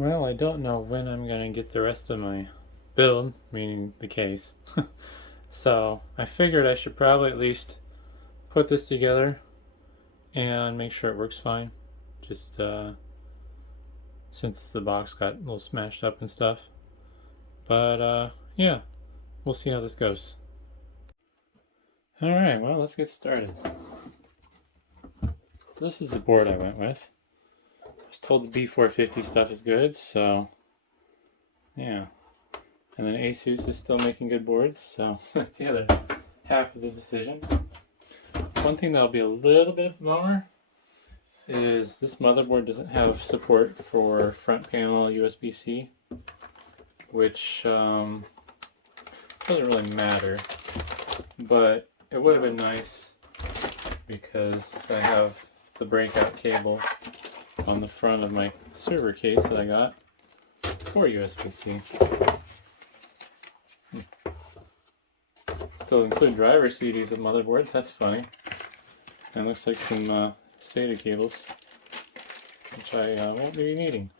Well, I don't know when I'm going to get the rest of my build, meaning the case. So I figured I should probably at least put this together and make sure it works fine. Just since the box got a little smashed up and stuff. But yeah, we'll see how this goes. Alright, well, let's get started. So this is the board I went with. I was told the B450 stuff is good, so yeah. And then ASUS is still making good boards, so that's the other half of the decision. One thing that'll be a little bit of a bummer is this motherboard doesn't have support for front panel USB-C, which doesn't really matter, but it would have been nice because I have the breakout cable on the front of my server case that I got for USB-C. Still include driver CDs with motherboards, that's funny. And looks like some SATA cables, which I won't be needing.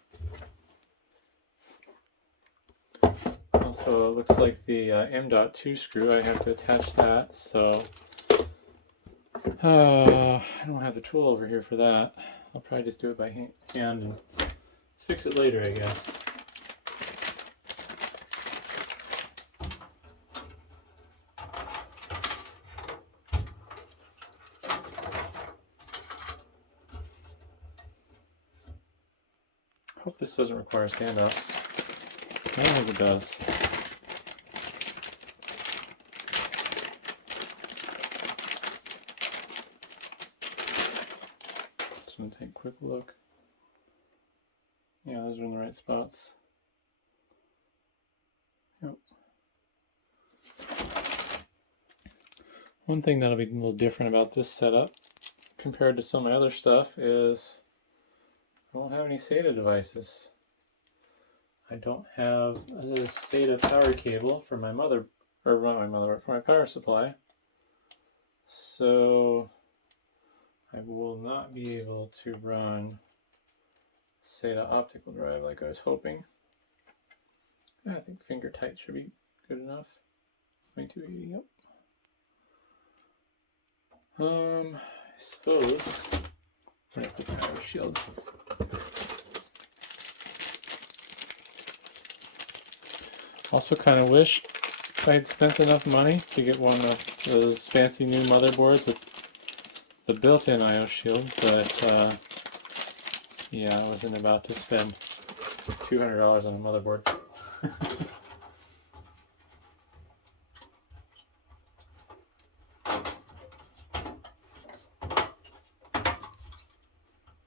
Also, it looks like the M.2 screw, I have to attach that, so I don't have the tool over here for that. I'll probably just do it by hand and fix it later, I guess. Hope this doesn't require standoffs. I don't think it does. Just gonna take a quick look. Yeah, those are in the right spots. Yep. One thing that'll be a little different about this setup compared to some of my other stuff is I don't have any SATA devices. I don't have a SATA power cable for my for my power supply. So I will not be able to run SATA optical drive like I was hoping. Yeah, I think finger tight should be good enough. 2280, yep. I suppose I'm gonna put the power shield. Also kind of wish I had spent enough money to get one of those fancy new motherboards with the built-in I/O shield, but yeah, I wasn't about to spend $200 on a motherboard.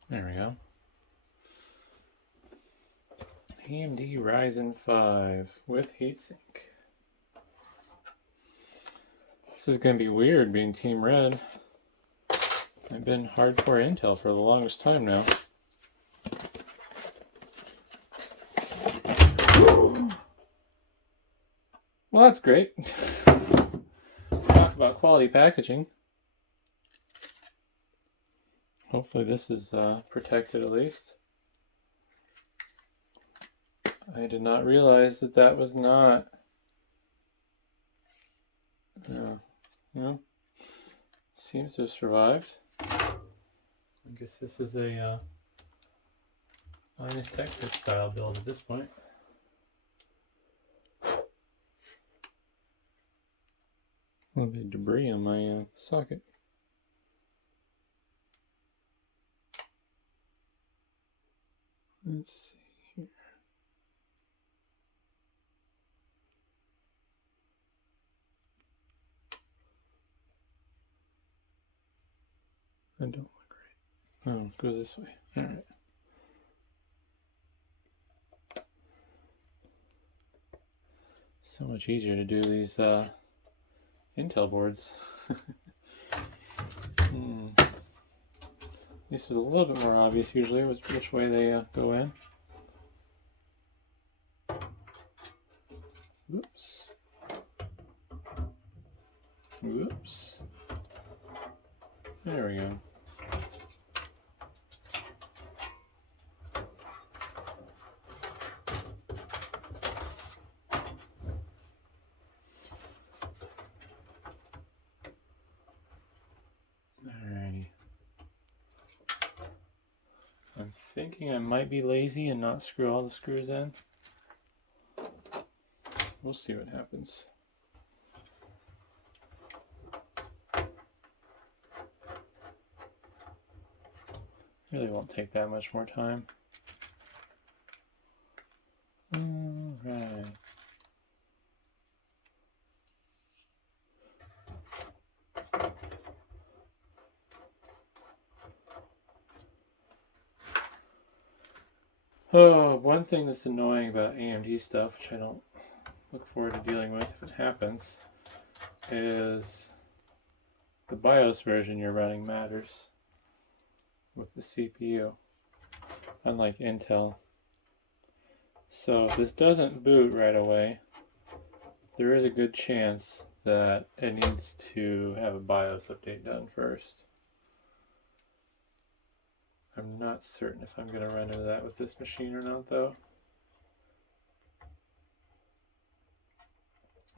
There we go. AMD Ryzen 5 with heatsink. This is going to be weird being Team Red. I've been hardcore Intel for the longest time now. Well, that's great. Talk about quality packaging. Hopefully this is protected at least. I did not realize that that was not. Yeah, seems to have survived. I guess this is a minus Texas style build at this point. A little bit of debris on my socket. Let's see here. I don't look right. Oh, it goes this way. All right. So much easier to do these Intel boards. This was a little bit more obvious usually which way they go in. Oops. Whoops. There we go. I'm thinking I might be lazy and not screw all the screws in. We'll see what happens. Really won't take that much more time. All right. Oh, one thing that's annoying about AMD stuff, which I don't look forward to dealing with if it happens, is the BIOS version you're running matters with the CPU, unlike Intel. So if this doesn't boot right away, there is a good chance that it needs to have a BIOS update done first. I'm not certain if I'm going to run into that with this machine or not, though.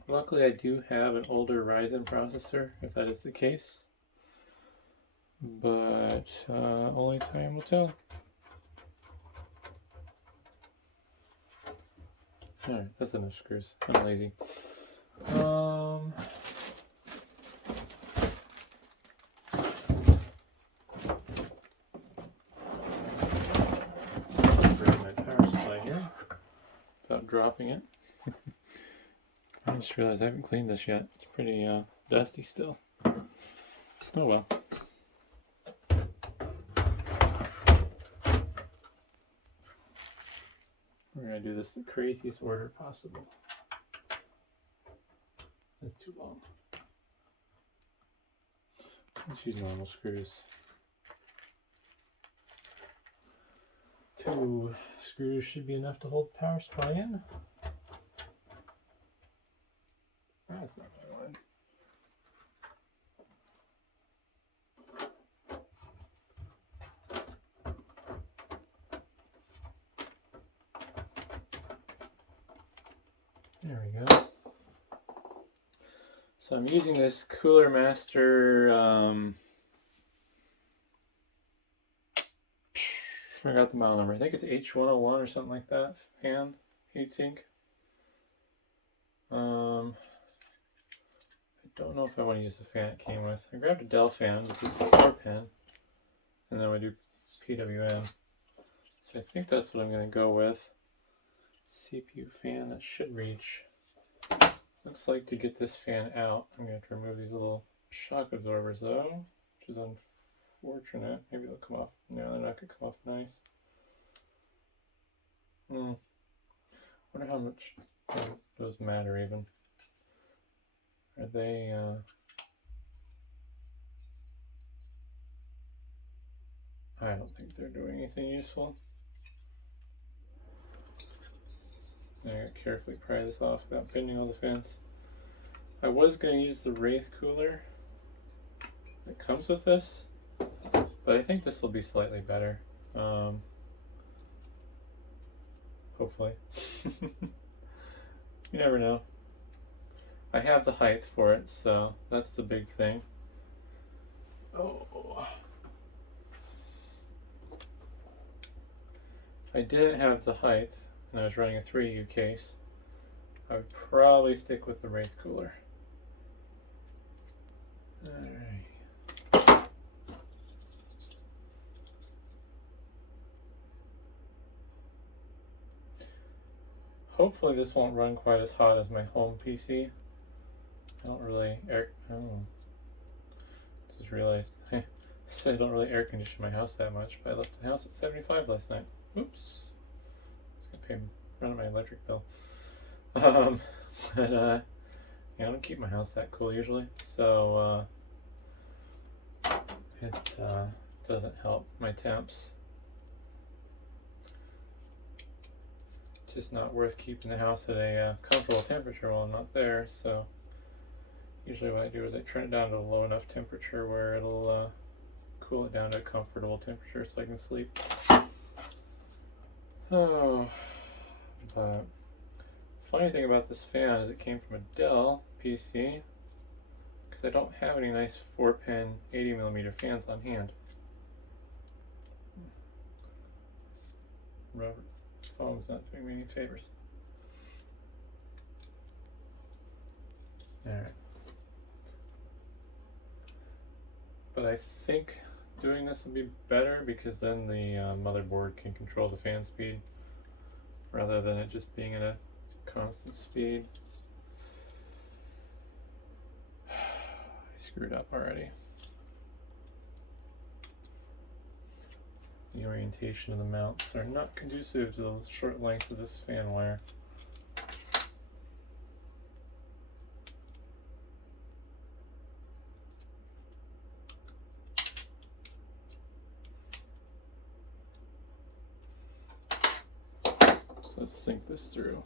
Luckily, I do have an older Ryzen processor, if that is the case. But only time will tell. Alright, that's enough screws. I'm lazy. Without dropping it. I just realized I haven't cleaned this yet. It's pretty dusty still. Oh well. We're going to do this the craziest order possible. That's too long. Let's use normal screws. 2 screws should be enough to hold the power supply in. That's not what I wanted. There we go. So I'm using this Cooler Master, forgot the model number. I think it's H101 or something like that. Fan, heatsink. I don't know if I want to use the fan it came with. I grabbed a Dell fan, which is the 4-pin, and then we do PWM. So I think that's what I'm going to go with. CPU fan that should reach. Looks like to get this fan out, I'm going to have to remove these little shock absorbers though, which is unfortunate. Maybe they'll come off. No, they're not going to come off nice. Wonder how much those matter even. Are they I don't think they're doing anything useful. I gotta carefully pry this off without bending all the fans. I was going to use the Wraith cooler that comes with this, but I think this will be slightly better. Hopefully. You never know. I have the height for it, so that's the big thing. Oh. If I didn't have the height and I was running a 3U case, I would probably stick with the Wraith cooler. Alright. Hopefully this won't run quite as hot as my home PC. I don't really just realized I said I don't really air condition my house that much, but I left the house at 75 last night. Oops. I was gonna run my electric bill. Yeah, I don't keep my house that cool usually, so it doesn't help my temps. Just not worth keeping the house at a comfortable temperature while I'm not there, so usually what I do is I turn it down to a low enough temperature where it'll cool it down to a comfortable temperature so I can sleep. Oh, but funny thing about this fan is it came from a Dell PC, because I don't have any nice 4-pin 80mm fans on hand. rubber foam's not doing me any favors. Alright. But I think doing this will be better because then the motherboard can control the fan speed rather than it just being at a constant speed. I screwed up already. The orientation of the mounts are not conducive to the short length of this fan wire. So let's sync this through.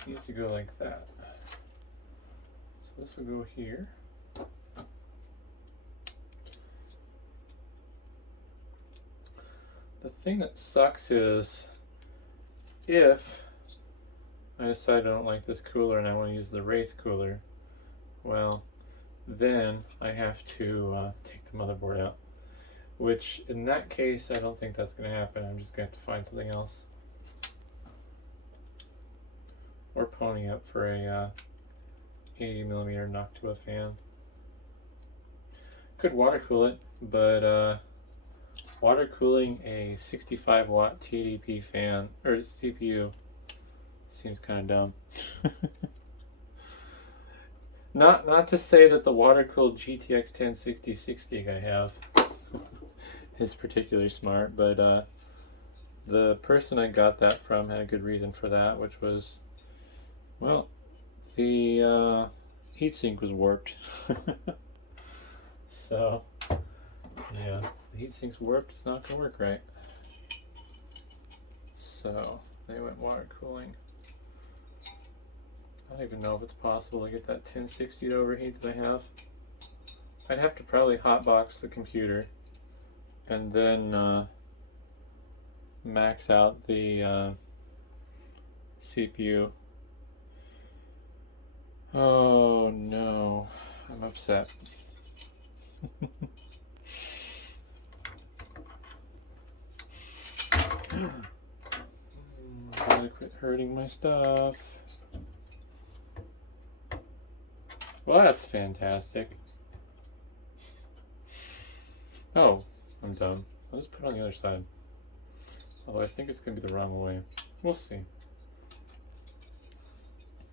It needs to go like that. So this will go here. The thing that sucks is if I decide I don't like this cooler and I want to use the Wraith cooler, well, then I have to take the motherboard out. Which, in that case, I don't think that's going to happen. I'm just going to have to find something else. Or pony up for a 80mm Noctua fan. Could water cool it, but water cooling a 65 watt TDP fan or CPU seems kind of dumb. Not to say that the water cooled GTX 1060 6GB I have is particularly smart, but the person I got that from had a good reason for that, which was, well, the heatsink was warped. So yeah, the heatsink's warped, it's not going to work right. So they went water cooling. I don't even know if it's possible to get that 1060 to overheat that I have. I'd have to probably hotbox the computer and then max out the CPU. Oh no, I'm upset. Gotta quit hurting my stuff. Well, that's fantastic. Oh, I'm dumb. I'll just put it on the other side. Although I think it's going to be the wrong way. We'll see.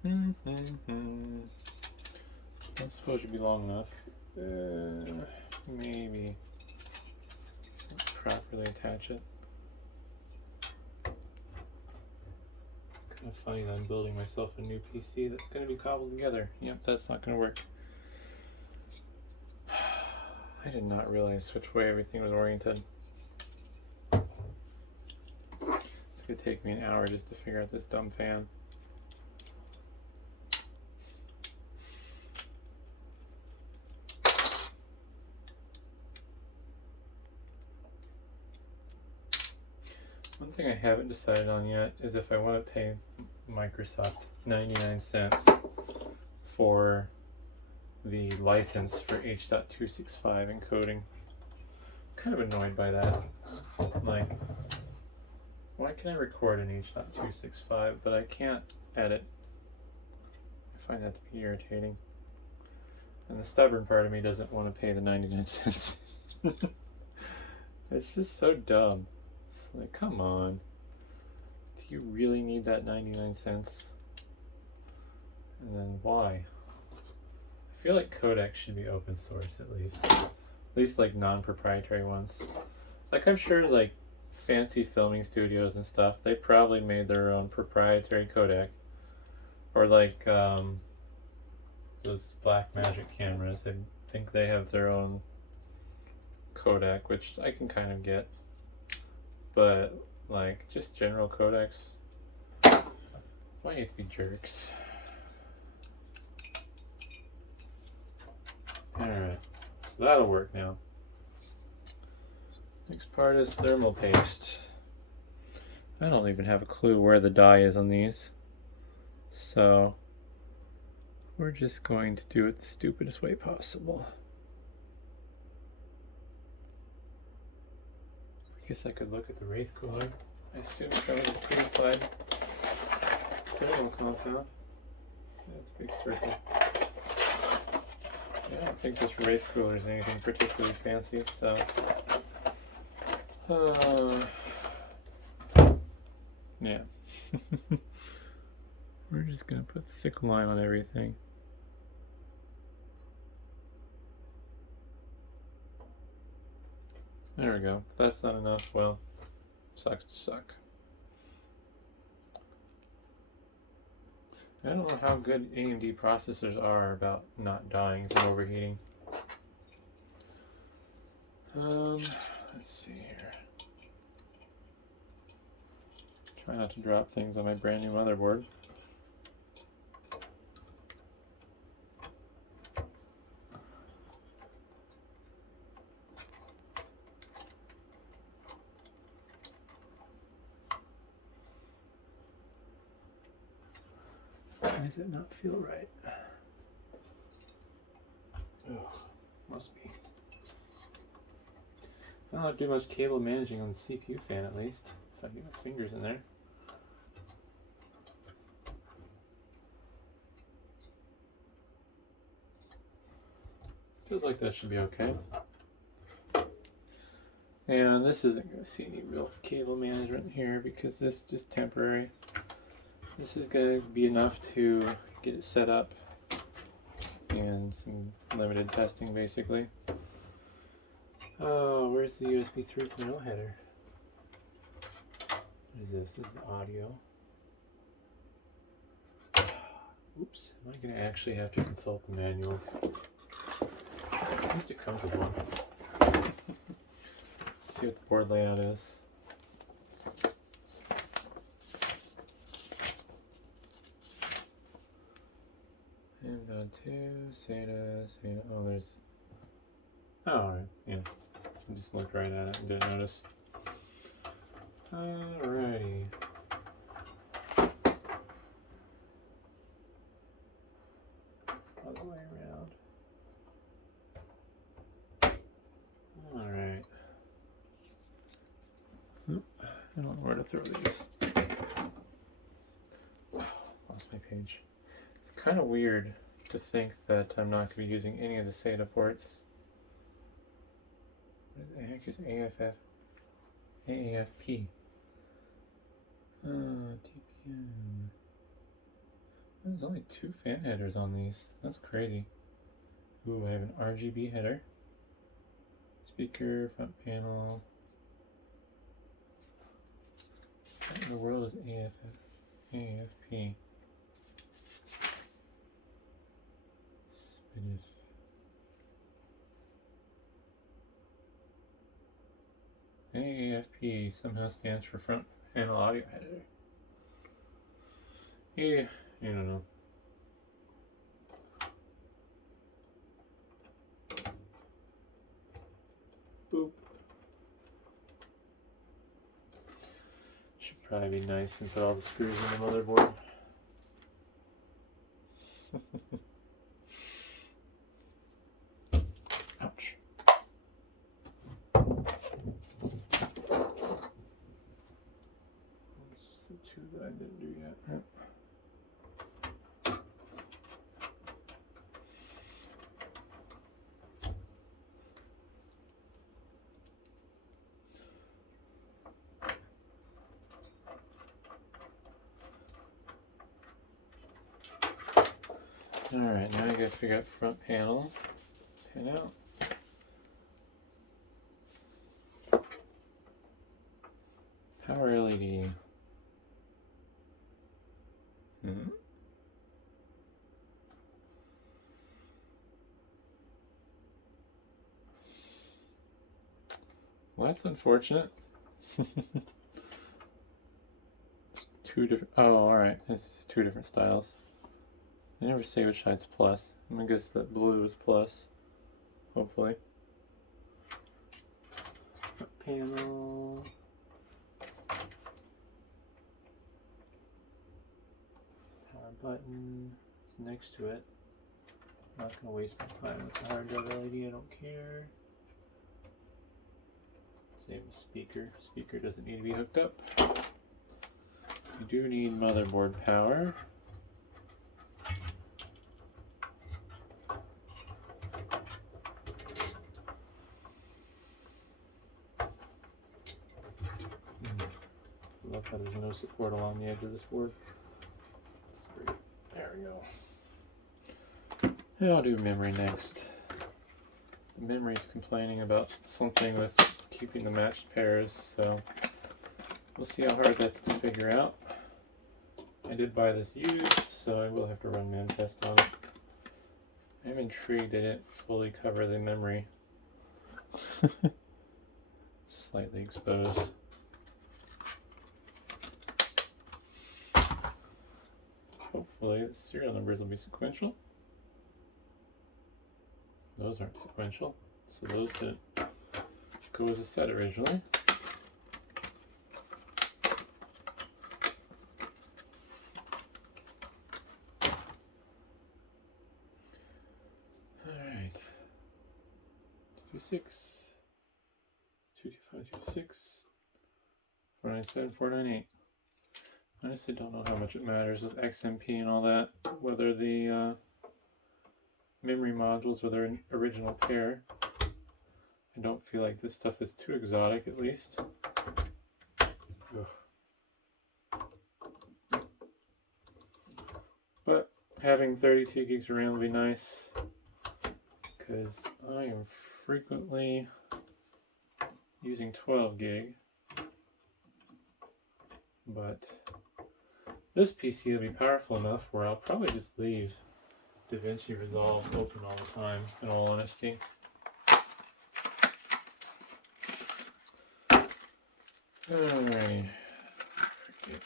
I suppose it'd be long enough. Maybe. Just properly attach it. It's kind of funny that I'm building myself a new PC that's going to be cobbled together. Yep, that's not going to work. I did not realize which way everything was oriented. It's going to take me an hour just to figure out this dumb fan. One thing I haven't decided on yet is if I want to pay Microsoft 99 cents for the license for H.265 encoding. I'm kind of annoyed by that. Like, why can I record in H.265 but I can't edit? I find that to be irritating. And the stubborn part of me doesn't want to pay the 99 cents. It's just so dumb. It's like, come on. Do you really need that 99 cents? And then why? I feel like codecs should be open source at least. At least like non-proprietary ones. Like I'm sure like fancy filming studios and stuff, they probably made their own proprietary codec. Or like those Blackmagic cameras, I think they have their own codec, which I can kind of get. But like just general codecs, why you have to be jerks? Alright, so that'll work now. Next part is thermal paste. I don't even have a clue where the die is on these. So we're just going to do it the stupidest way possible. I guess I could look at the Wraith cooler. I assume it comes with pre-applied thermal compound. That's a big circle. Yeah, I don't think this Wraith cooler is anything particularly fancy, so yeah. We're just gonna put thick line on everything. There we go. If that's not enough, well, sucks to suck. I don't know how good AMD processors are about not dying from overheating. Let's see here. Try not to drop things on my brand new motherboard. Why does it not feel right? Oh, must be. I don't have to do much cable managing on the CPU fan, at least, if I get my fingers in there. Feels like that should be okay. And this isn't going to see any real cable management here because this is just temporary. This is going to be enough to get it set up and some limited testing basically. Oh, where's the USB 3.0 header? What is this? This is audio. Oops, am I going to actually have to consult the manual? At least it comes with one. Let's see what the board layout is. M.2, SATA, oh, there's, oh, alright, yeah. I just looked right at it and didn't notice. Alrighty. All the way around. Alright. I don't know where to throw these. Lost my page. It's kind of weird to think that I'm not going to be using any of the SATA ports. What the heck is AFF? AAFP. TPM. There's only 2 fan headers on these. That's crazy. Ooh, I have an RGB header. Speaker, front panel. What in the world is AFP? AAFP somehow stands for front panel audio header. Yeah, I don't know. Boop. Should probably be nice and put all the screws in the motherboard. Ouch. This is the 2 that I didn't do yet. Right. Alright, now I gotta figure out the front panel. Pin out. Power LED. Well, that's unfortunate. 2 different. Oh, alright. It's 2 different styles. They never say which side's plus. I'm gonna guess that blue is plus. Hopefully. Panel. Power button is next to it. I'm not gonna waste my time with the hard drive LED. I don't care. Same as speaker. Speaker doesn't need to be hooked up. You do need motherboard power. I love how there's no support along the edge of this board. That's great. There we go. And I'll do memory next. The memory's complaining about something with keeping the matched pairs, so we'll see how hard that's to figure out. I did buy this used, so I will have to run manifest on it. I'm intrigued they didn't fully cover the memory. Slightly exposed. Hopefully the serial numbers will be sequential. Those aren't sequential, so those didn't go as a set originally. Alright. 226, 225, 226, 497, 498. I honestly don't know how much it matters with XMP and all that, whether the memory modules were their original pair. I don't feel like this stuff is too exotic, at least. Ugh. But having 32 gigs of RAM would be nice, because I am frequently using 12 gig. But this PC will be powerful enough where I'll probably just leave DaVinci Resolve open all the time, in all honesty. Alright. Forget.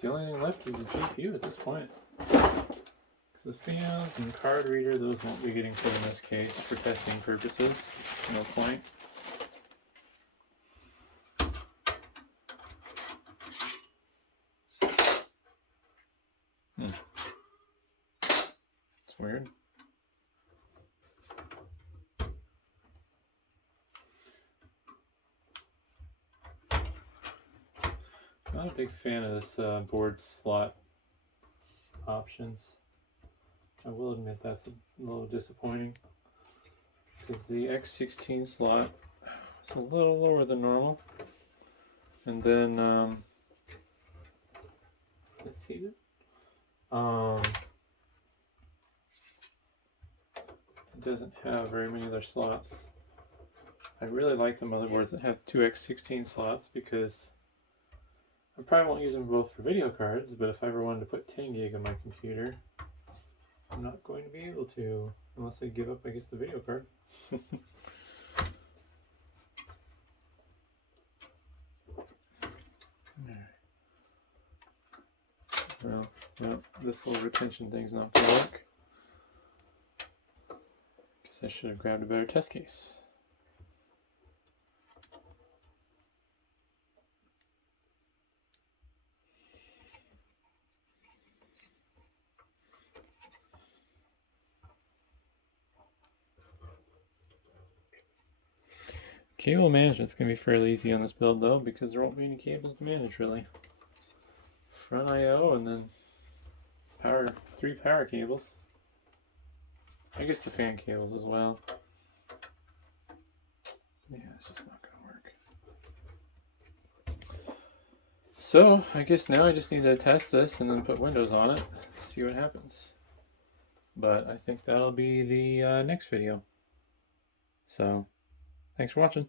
The only thing left is the GPU at this point. Because the fans and card reader, those won't be getting put in this case for testing purposes. No point. It's weird. Not a big fan of this board slot options. I will admit that's a little disappointing, because the X16 slot is a little lower than normal. And then, let's see that. It doesn't have very many other slots. I really like the motherboards that have two X16 slots, because I probably won't use them both for video cards, but if I ever wanted to put 10 gig on my computer, I'm not going to be able to, unless I give up, I guess, the video card. Well, yep, this little retention thing's not going to work. Guess I should have grabbed a better test case. Cable management's going to be fairly easy on this build though, because there won't be any cables to manage really. Front I/O and then three power cables. I guess the fan cables as well. Yeah, it's just not going to work. So I guess now I just need to test this and then put Windows on it, see what happens. But I think that'll be the next video. So thanks for watching.